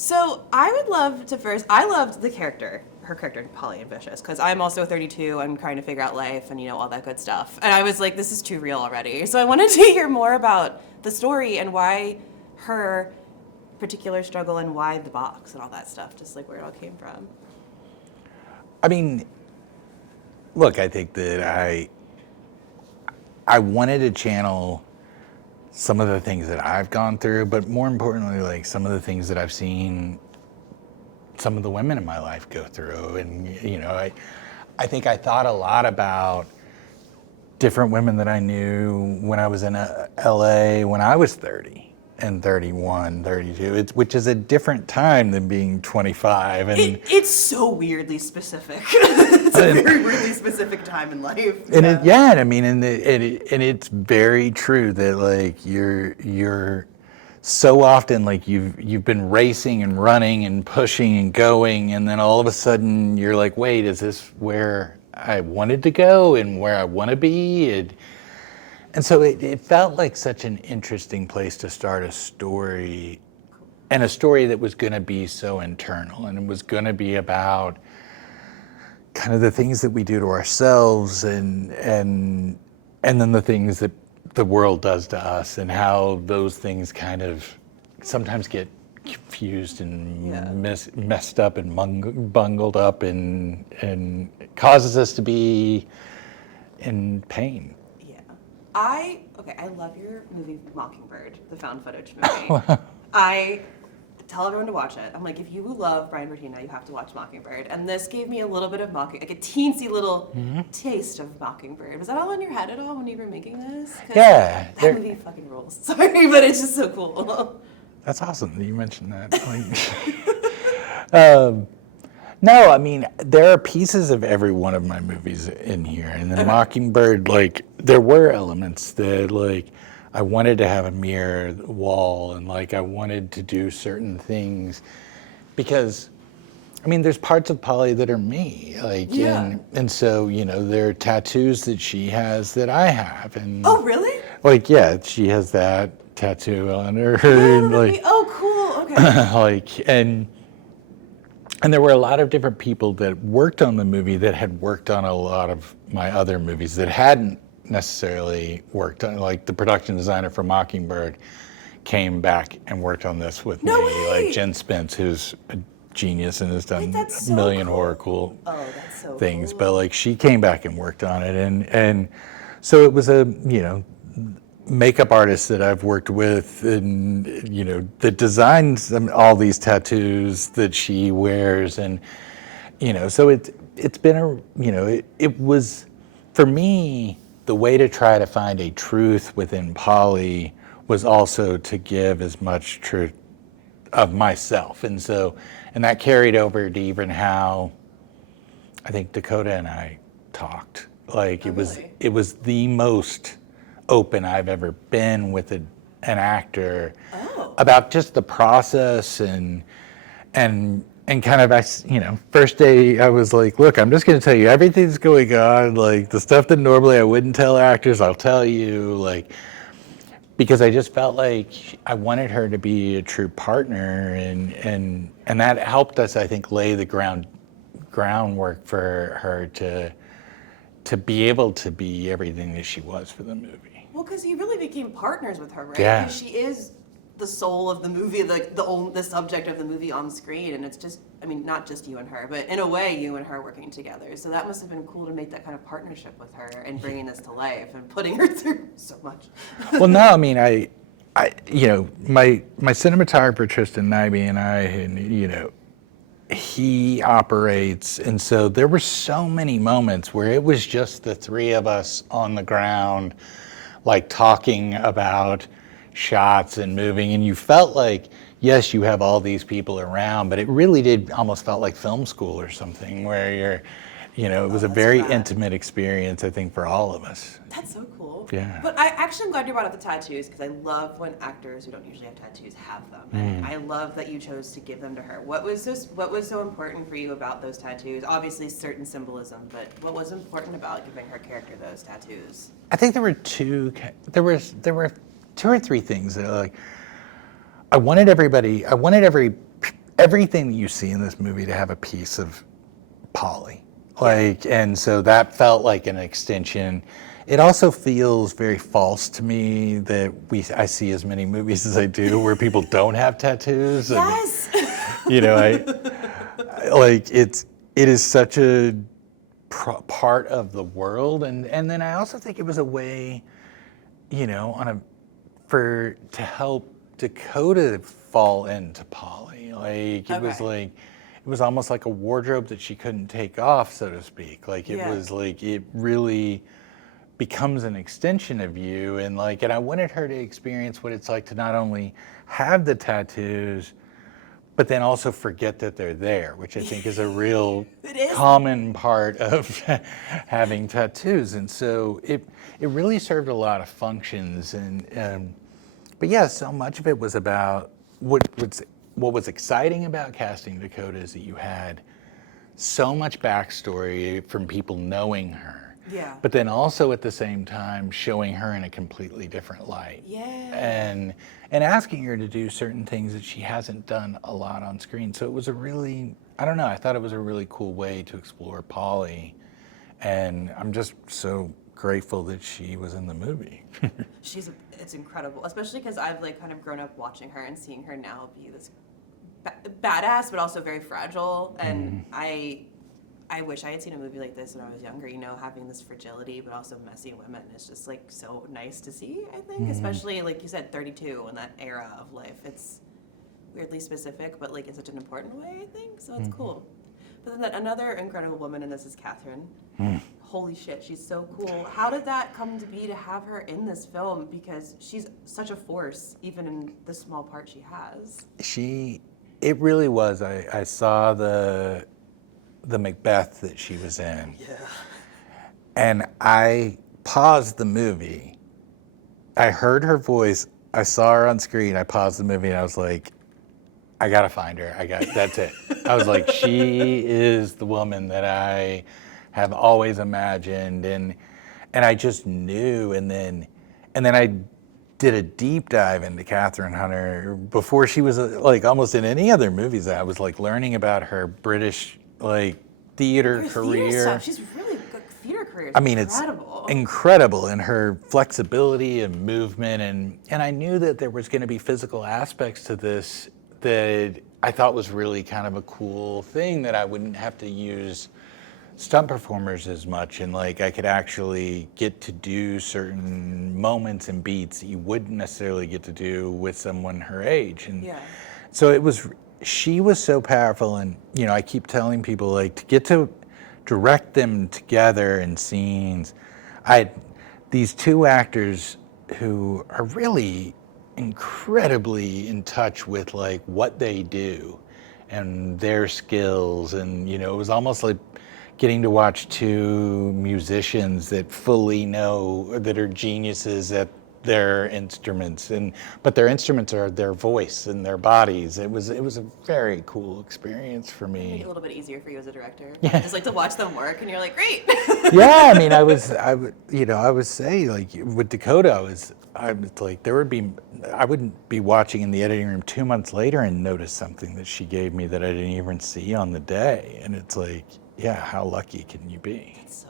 So I would love to first. I loved her character, Polly Ambitious, because I'm also 32. I'm trying to figure out life and all that good stuff. And I was like, this is too real already. So I wanted to hear more about the story and why her particular struggle and why the box and all that stuff, just like where it all came from. I mean, look, I think that I wanted to channel some of the things that I've gone through, but more importantly, like some of the things that I've seen some of the women in my life go through. And, I think I thought a lot about different women that I knew when I was in LA when I was 30 and 31, 32, which is a different time than being 25. And it's so weirdly specific. It's a very weirdly specific time in life. And it's very true that like you're so often like you've been racing and running and pushing and going, and then all of a sudden you're like, wait, is this where I wanted to go and where I want to be? And so it felt like such an interesting place to start a story, and a story that was going to be so internal, and it was going to be about kind of the things that we do to ourselves and then the things that the world does to us, and how those things kind of sometimes get confused and messed up and bungled up and causes us to be in pain. I love your movie Mockingbird, the found footage movie. I tell everyone to watch it. I'm like, if you love Bryan Bertino, you have to watch Mockingbird. And this gave me a little bit of like a teensy little taste of Mockingbird. Was that all in your head at all when you were making this? Yeah. That movie fucking rules. Sorry, but it's just so cool. That's awesome that you mentioned that. No, I mean, there are pieces of every one of my movies in here. And then Mockingbird, like, there were elements that, like, I wanted to have a mirror wall, and, like, I wanted to do certain things. Because, I mean, there's parts of Polly that are me. Like, and so, there are tattoos that she has that I have. And, oh, really? Like, yeah, she has that tattoo on her. Oh, cool. Okay. Like, and there were a lot of different people that worked on the movie that had worked on a lot of my other movies that hadn't necessarily worked on, like the production designer for Mockingbird came back and worked on this with me. Like Jen Spence, who's a genius and has done a million horror things. But like she came back and worked on it. And so it was a, makeup artist that I've worked with, and that designs all these tattoos that she wears, and so it's been it was for me the way to try to find a truth within Polly was also to give as much truth of myself, and that carried over to even how I think Dakota and I talked. Like it was the most open I've ever been with an actor about just the process and kind of, first day I was like, look, I'm just going to tell you everything that's going on, like the stuff that normally I wouldn't tell actors, I'll tell you, like, because I just felt like I wanted her to be a true partner, and that helped us, I think, lay the groundwork for her to be able to be everything that she was for the movie. Well, because you really became partners with her, right? Yeah. Because she is the soul of the movie, like the subject of the movie on screen, and it's just, I mean, not just you and her, but in a way, you and her working together. So that must have been cool to make that kind of partnership with her and bringing this to life and putting her through so much. Well, no, I mean, I my cinematographer Tristan Nyby and I, he operates, and so there were so many moments where it was just the three of us on the ground, like talking about shots and moving, and you felt like, yes, you have all these people around, but it really did almost felt like film school or something where you're, it was a very intimate experience, I think, for all of us. That's so cool. Yeah. But I'm glad you brought up the tattoos, because I love when actors who don't usually have tattoos have them. And I love that you chose to give them to her. What was so important for you about those tattoos? Obviously certain symbolism, but what was important about giving her character those tattoos? I think there were two or three things that, like, I wanted every everything that you see in this movie to have a piece of Polly. Like, and so that felt like an extension. It also feels very false to me that I see as many movies as I do where people don't have tattoos. Yes. And, you know, it is such a part of the world, and then I also think it was a way, you know, to help Dakota fall into Polly. Like it was almost like a wardrobe that she couldn't take off, so to speak. Like it was like it really becomes an extension of you, and I wanted her to experience what it's like to not only have the tattoos, but then also forget that they're there, which I think is a real common part of having tattoos. And so it really served a lot of functions. But yeah, so much of it was about what was exciting about casting Dakota is that you had so much backstory from people knowing her. Yeah. But then also at the same time showing her in a completely different light. Yeah. And asking her to do certain things that she hasn't done a lot on screen. So it was a really, I don't know, I thought it was a really cool way to explore Polly. And I'm just so grateful that she was in the movie. It's incredible, especially because I've kind of grown up watching her and seeing her now be this badass, but also very fragile. And I wish I had seen a movie like this when I was younger, you know, having this fragility, but also messy women is just so nice to see, I think, especially like you said, 32 in that era of life. It's weirdly specific, but in such an important way, I think. So it's cool. But then another incredible woman in this is Catherine. Holy shit, she's so cool. How did that come to be to have her in this film? Because she's such a force, even in the small part she has. It really was. I saw the Macbeth that she was in. Yeah. And I paused the movie. I heard her voice. I saw her on screen. I paused the movie and I was like, I gotta find her. That's it. I was like, she is the woman that I have always imagined, and I just knew. And then I did a deep dive into Catherine Hunter before she was almost in any other movies. I was learning about her British theater career. Theater stuff. She's really good. Theater career. I mean, incredible. It's incredible in her flexibility and movement, and I knew that there was going to be physical aspects to this that I thought was really kind of a cool thing, that I wouldn't have to use stunt performers as much, and I could actually get to do certain moments and beats that you wouldn't necessarily get to do with someone her age. And so she was so powerful, and I keep telling people to get to direct them together in scenes. I had these two actors who are really incredibly in touch with what they do and their skills, and it was almost like getting to watch two musicians that fully know, that are geniuses at their instruments, but their instruments are their voice and their bodies. It was a very cool experience for me. Make it a little bit easier for you as a director. Yeah. Just to watch them work, and you're like, great. Yeah, I mean, I would say with Dakota, I was I wouldn't be watching in the editing room 2 months later and notice something that she gave me that I didn't even see on the day, and it's yeah, how lucky can you be? It's so